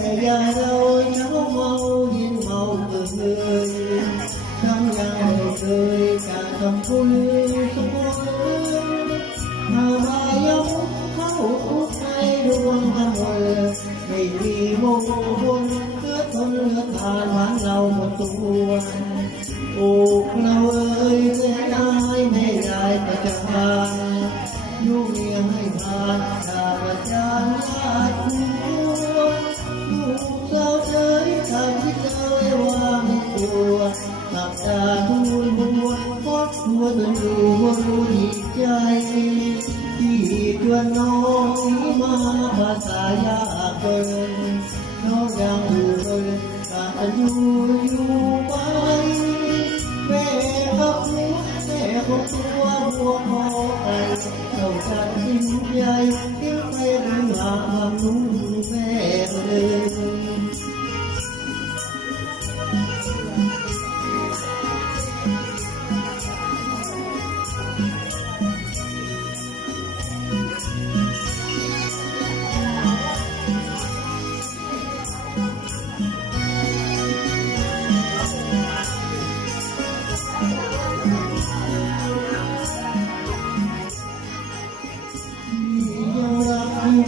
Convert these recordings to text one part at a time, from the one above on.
แม่ยายเราเช้าเมาเย็นเมาเบื่อทำยังไม่เคยจะทำบุญสม หลับตาทูลบัวครอบหัวจนรู้ว่ารู้ดีใจที่ชวนน้องมาภาษายากเกินน้องยังอยู่เลยกาจะอยู่อยู่ไปแม่ขับหัวแม่ของตัวหัวพอ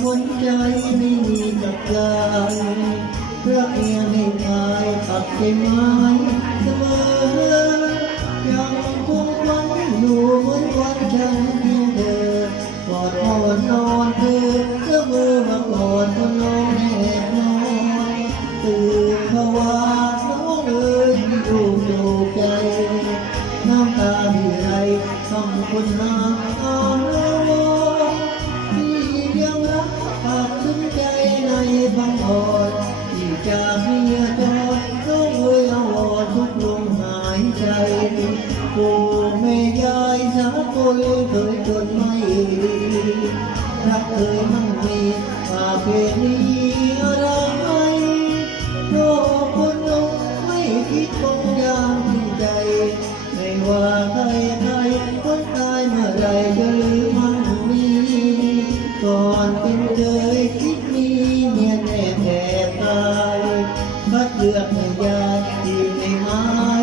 คนใจไม่มีกับลายเพื่อเพียงให้ตายตัดใจไม้เสมอยังคงฝันอยู่ ฉันเพียงเธอกอดอ่อนนอนเธอเอื้อมือมากอดคนน้องแนบนอนตื่นภาวะน้องเอ๋ยดูดูใจน้ำตาที่ไหลทำคนหาอาลที่ยังรักฝากถึงใจในบางอ่อนที่จากเมียจอดน้องเอ่ยเอาอนทุกลมหายใจ โอ้แม่ยายสาคนเคยจนไม่รักเคยมั่งมีป่าเพณีอะไรโลกคนลงไม่คิดคงยามที่ใจ ไม่ว่าใครใครคนตายเมื่อไรจะลืมมันมีก่อนเป็นเคยคิดมีเมียแน่แทบตายบัดเลือกให้ยายที่ไม่หาย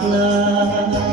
า